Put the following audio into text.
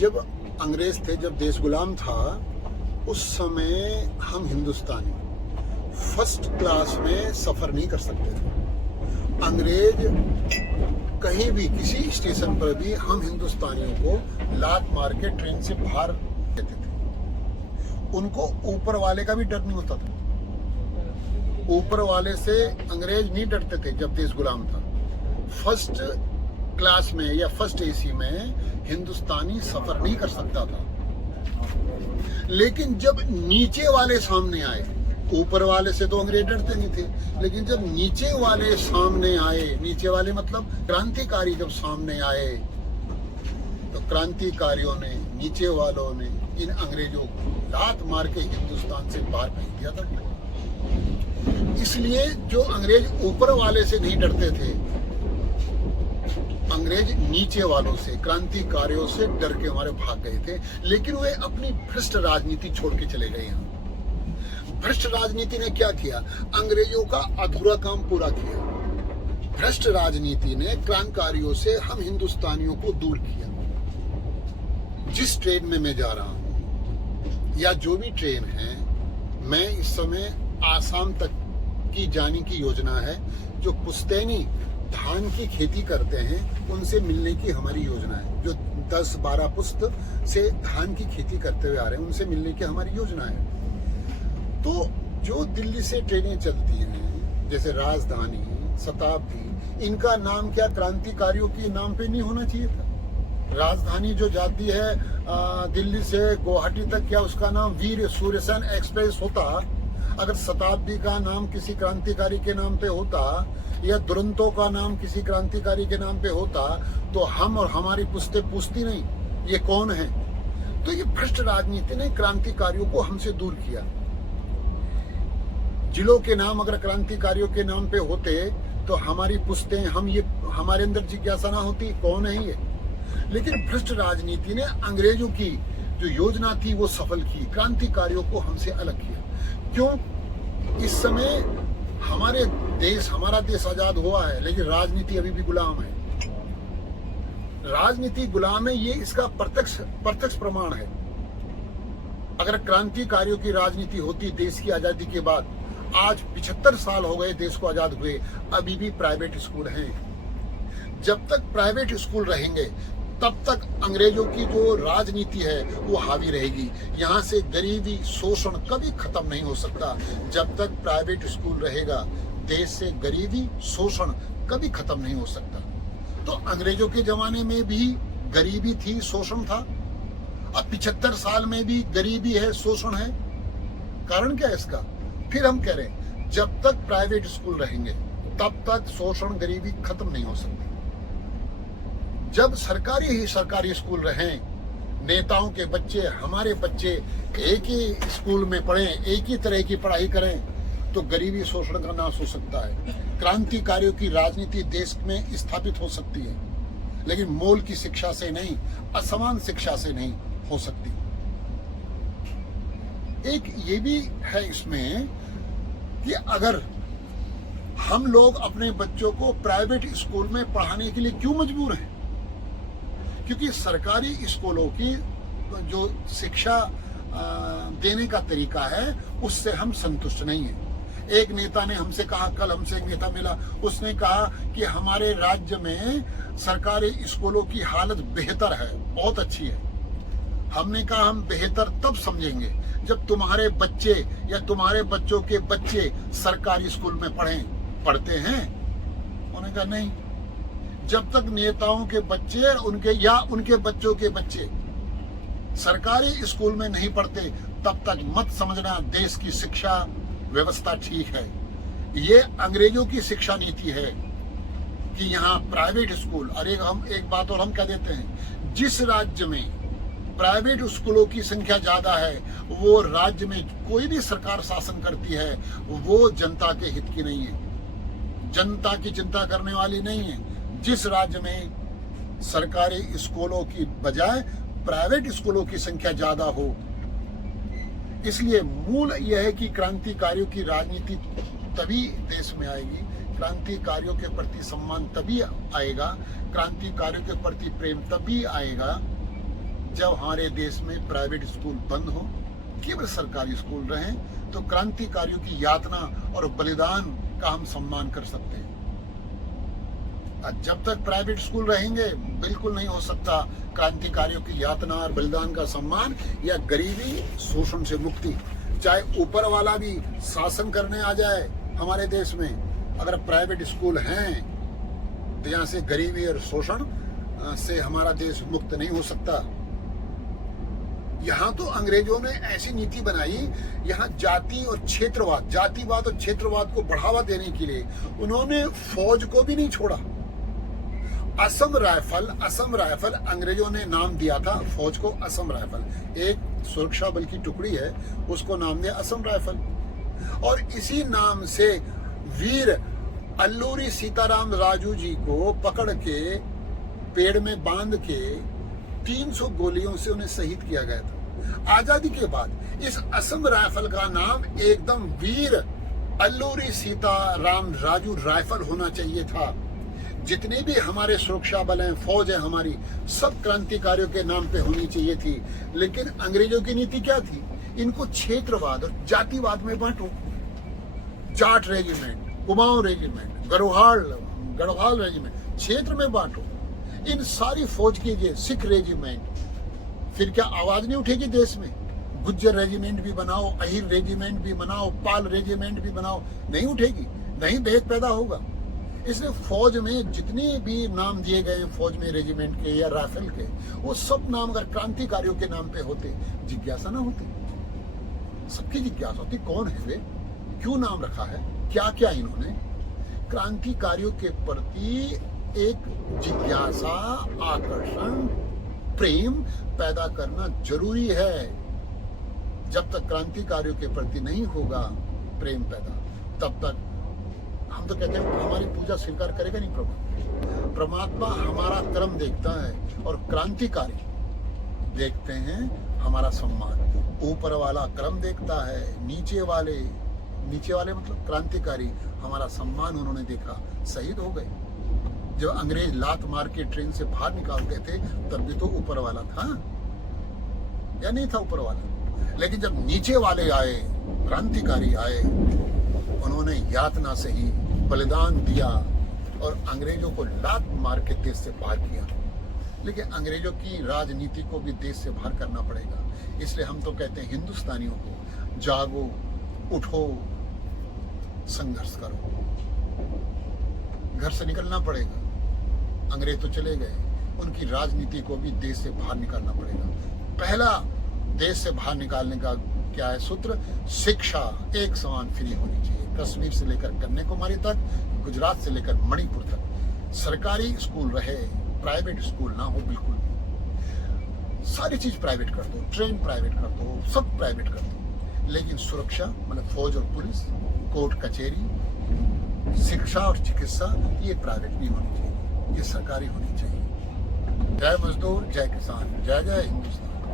जब अंग्रेज थे, जब देश गुलाम था, उस समय हम हिंदुस्तानी फर्स्ट क्लास में सफर नहीं कर सकते थे। अंग्रेज कहीं भी किसी स्टेशन पर भी हम हिंदुस्तानियों को लात मार के ट्रेन से बाहर देते थे। उनको ऊपर वाले का भी डर नहीं होता था। ऊपर वाले से अंग्रेज नहीं डरते थे। जब देश गुलाम था, फर्स्ट क्लास में या फर्स्ट एसी में हिंदुस्तानी सफर नहीं कर सकता था। लेकिन जब नीचे वाले सामने आए, ऊपर वाले से तो अंग्रेज डरते नहीं थे, लेकिन जब नीचे वाले सामने आए, नीचे वाले मतलब क्रांतिकारी जब सामने आए, तो क्रांतिकारियों ने, नीचे वालों ने इन अंग्रेजों को लात मार के हिंदुस्तान से बाहर फेंक दिया था। इसलिए जो अंग्रेज ऊपर वाले से नहीं डरते थे, अंग्रेज नीचे वालों से, क्रांतिकारियों से डर के हमारे भाग गए थे। लेकिन वे अपनी भ्रष्ट राजनीति छोड़ के चले गए यहाँ। भ्रष्ट राजनीति ने क्या किया? अंग्रेजों का अधूरा काम पूरा किया। भ्रष्ट राजनीति ने क्रांतिकारियों से हम हिंदुस्तानियों को दूर किया। जिस ट्रेन में मैं जा रहा हूँ या जो भी ट्रेन है, मैं इस समय आसाम तक की जाने की योजना है। जो पुश्तैनी धान की खेती करते हैं, उनसे मिलने की हमारी योजना है। जो 10-12 पुश्त से धान की खेती करते हुए आ रहे हैं, उनसे मिलने की हमारी योजना है। तो जो दिल्ली से ट्रेनें चलती हैं, जैसे राजधानी, शताब्दी, इनका नाम क्या क्रांतिकारियों के नाम पे नहीं होना चाहिए था? राजधानी जो जाती है दिल्ली से गुवाहाटी तक, क्या उसका नाम वीर सूर्यसेन एक्सप्रेस होता? अगर शताब्दी का नाम किसी क्रांतिकारी के नाम पे होता, या दुरंतो का नाम किसी क्रांतिकारी के नाम पे होता, तो हम और हमारी पुश्तें पूछती नहीं ये कौन है। तो ये भ्रष्ट राजनीति ने क्रांतिकारियों को हमसे दूर किया। जिलों के नाम अगर क्रांतिकारियों के नाम पे होते, तो हमारी पुश्तें, हम ये, हमारे अंदर जिज्ञासा ना होती कौन है ये। लेकिन भ्रष्ट राजनीति ने अंग्रेजों की जो योजना थी वो सफल की, क्रांतिकारियों को हमसे अलग किया। क्यों? इस समय हमारा देश आजाद हुआ है, लेकिन राजनीति अभी भी गुलाम है। राजनीति गुलाम है, ये इसका प्रत्यक्ष प्रमाण है। अगर क्रांतिकारियों की राजनीति होती देश की आजादी के बाद, आज 75 साल हो गए देश को आजाद हुए, अभी भी प्राइवेट स्कूल हैं। जब तक प्राइवेट स्कूल रहेंगे, तब तक अंग्रेजों की जो राजनीति है वो हावी रहेगी। यहाँ से गरीबी, शोषण कभी खत्म नहीं हो सकता। जब तक प्राइवेट स्कूल रहेगा, देश से गरीबी, शोषण कभी खत्म नहीं हो सकता। तो अंग्रेजों के जमाने में भी गरीबी थी, शोषण था। अब 75 साल में भी गरीबी है, शोषण है। कारण क्या है इसका? फिर हम कह रहे हैं, जब तक प्राइवेट स्कूल रहेंगे, तब तक शोषण, गरीबी खत्म नहीं हो सकती। जब सरकारी स्कूल रहें, नेताओं के बच्चे, हमारे बच्चे एक ही स्कूल में पढ़ें, एक ही तरह की पढ़ाई करें, तो गरीबी, शोषण का नाश हो सकता है। क्रांतिकारियों की राजनीति देश में स्थापित हो सकती है, लेकिन मोल की शिक्षा से नहीं, असमान शिक्षा से नहीं हो सकती। एक ये भी है इसमें कि अगर हम लोग अपने बच्चों को प्राइवेट स्कूल में पढ़ाने के लिए क्यों मजबूर हैं? क्योंकि सरकारी स्कूलों की जो शिक्षा देने का तरीका है, उससे हम संतुष्ट नहीं हैं। एक नेता ने हमसे कहा, कल हमसे एक नेता मिला, उसने कहा कि हमारे राज्य में सरकारी स्कूलों की हालत बेहतर है, बहुत अच्छी है। हमने कहा हम बेहतर तब समझेंगे जब तुम्हारे बच्चे या तुम्हारे बच्चों के बच्चे सरकारी स्कूल में पढ़ते हैं। उन्होंने कहा नहीं, जब तक नेताओं के बच्चे उनके बच्चों के बच्चे सरकारी स्कूल में नहीं पढ़ते, तब तक मत समझना देश की शिक्षा व्यवस्था ठीक है। ये अंग्रेजों की शिक्षा नीति है कि यहाँ प्राइवेट स्कूल, अरे हम एक बात और हम कह देते हैं, जिस राज्य में प्राइवेट स्कूलों की संख्या ज्यादा है, वो राज्य में कोई भी सरकार शासन करती है, वो जनता के हित की नहीं है, जनता की चिंता करने वाली नहीं है। जिस राज्य में सरकारी स्कूलों की बजाय प्राइवेट स्कूलों की संख्या ज्यादा हो, इसलिए मूल यह है कि क्रांतिकारियों की राजनीति तभी देश में आएगी, क्रांतिकारियों के प्रति सम्मान तभी आएगा, क्रांतिकारियों के प्रति प्रेम तभी आएगा जब हमारे देश में प्राइवेट स्कूल बंद हो, केवल सरकारी स्कूल रहें, तो क्रांतिकारियों की यातना और बलिदान का हम सम्मान कर सकते हैं। जब तक प्राइवेट स्कूल रहेंगे, बिल्कुल नहीं हो सकता क्रांतिकारियों की यातना और बलिदान का सम्मान या गरीबी शोषण से मुक्ति। चाहे ऊपर वाला भी शासन करने आ जाए हमारे देश में, अगर प्राइवेट स्कूल हैं तो यहाँ से गरीबी और शोषण से हमारा देश मुक्त नहीं हो सकता। यहाँ तो अंग्रेजों ने ऐसी नीति बनाई, यहाँ जाति और क्षेत्रवाद, जातिवाद और क्षेत्रवाद को बढ़ावा देने के लिए उन्होंने फौज को भी नहीं छोड़ा। असम राइफल अंग्रेजों ने नाम दिया था फौज को, असम राइफल, एक सुरक्षा बल की टुकड़ी है, उसको नाम दिया असम राइफल। और इसी नाम से वीर अल्लूरी सीताराम राजू जी को पकड़ के पेड़ में बांध के 300 गोलियों से उन्हें शहीद किया गया था। आजादी के बाद इस असम राइफल का नाम एकदम वीर अल्लूरी सीताराम राजू राइफल होना चाहिए था। जितने भी हमारे सुरक्षा बल हैं, फौज है हमारी, सब क्रांतिकारियों के नाम पे होनी चाहिए थी। लेकिन अंग्रेजों की नीति क्या थी? इनको क्षेत्रवाद और जातिवाद में बांटो। Jat regiment, Kumaon regiment, Garhwal regiment, क्षेत्र में बांटो। इन सारी फौज कीजिए, सिख रेजिमेंट, फिर क्या आवाज नहीं उठेगी देश में? गुज्जर रेजिमेंट भी बनाओ, अहिर रेजिमेंट भी बनाओ, पाल रेजिमेंट भी बनाओ, नहीं उठेगी, नहीं भेद पैदा होगा। इसलिए फौज में जितने भी नाम दिए गए फौज में रेजिमेंट के या राइफल के, वो सब नाम अगर क्रांतिकारियों के नाम पे होते, जिज्ञासा ना होती, सबकी जिज्ञासा होती कौन है वे, क्यों नाम रखा है, क्या क्या इन्होंने। क्रांतिकारियों के प्रति एक जिज्ञासा, आकर्षण, प्रेम पैदा करना जरूरी है। जब तक क्रांतिकारियों के प्रति नहीं होगा प्रेम पैदा, तब तक हम तो कहते हैं हमारी पूजा स्वीकार करेगा नहीं प्रभु। परमात्मा हमारा कर्म देखता है और क्रांतिकारी देखते हैं हमारा सम्मान। ऊपर वाला कर्म देखता है, नीचे वाले मतलब क्रांतिकारी हमारा सम्मान उन्होंने देखा, शहीद हो गए। जब अंग्रेज लात मार के ट्रेन से बाहर निकालते थे, तब भी तो ऊपर वाला था या नहीं था ऊपर वाला? लेकिन जब नीचे वाले आए, क्रांतिकारी आए, उन्होंने यातना से ही बलिदान दिया और अंग्रेजों को लात मार के देश से बाहर किया। लेकिन अंग्रेजों की राजनीति को भी देश से बाहर करना पड़ेगा। इसलिए हम तो कहते हैं हिंदुस्तानियों को, जागो, उठो, संघर्ष करो, घर से निकलना पड़ेगा। अंग्रेज तो चले गए, उनकी राजनीति को भी देश से बाहर निकालना पड़ेगा। पहला देश से बाहर निकालने का क्या है सूत्र? शिक्षा एक समान फ्री होनी चाहिए, कश्मीर से लेकर कन्याकुमारी तक, गुजरात से लेकर मणिपुर तक। सरकारी स्कूल रहे, प्राइवेट स्कूल ना हो बिल्कुल भी। सारी चीज प्राइवेट कर दो, ट्रेन प्राइवेट कर दो, सब प्राइवेट कर दो। लेकिन सुरक्षा मतलब फौज और पुलिस, कोर्ट कचहरी, शिक्षा और चिकित्सा, ये प्राइवेट नहीं होनी चाहिए, ये सरकारी होनी चाहिए। जय मजदूर, जय किसान, जय जय हिंदुस्तान।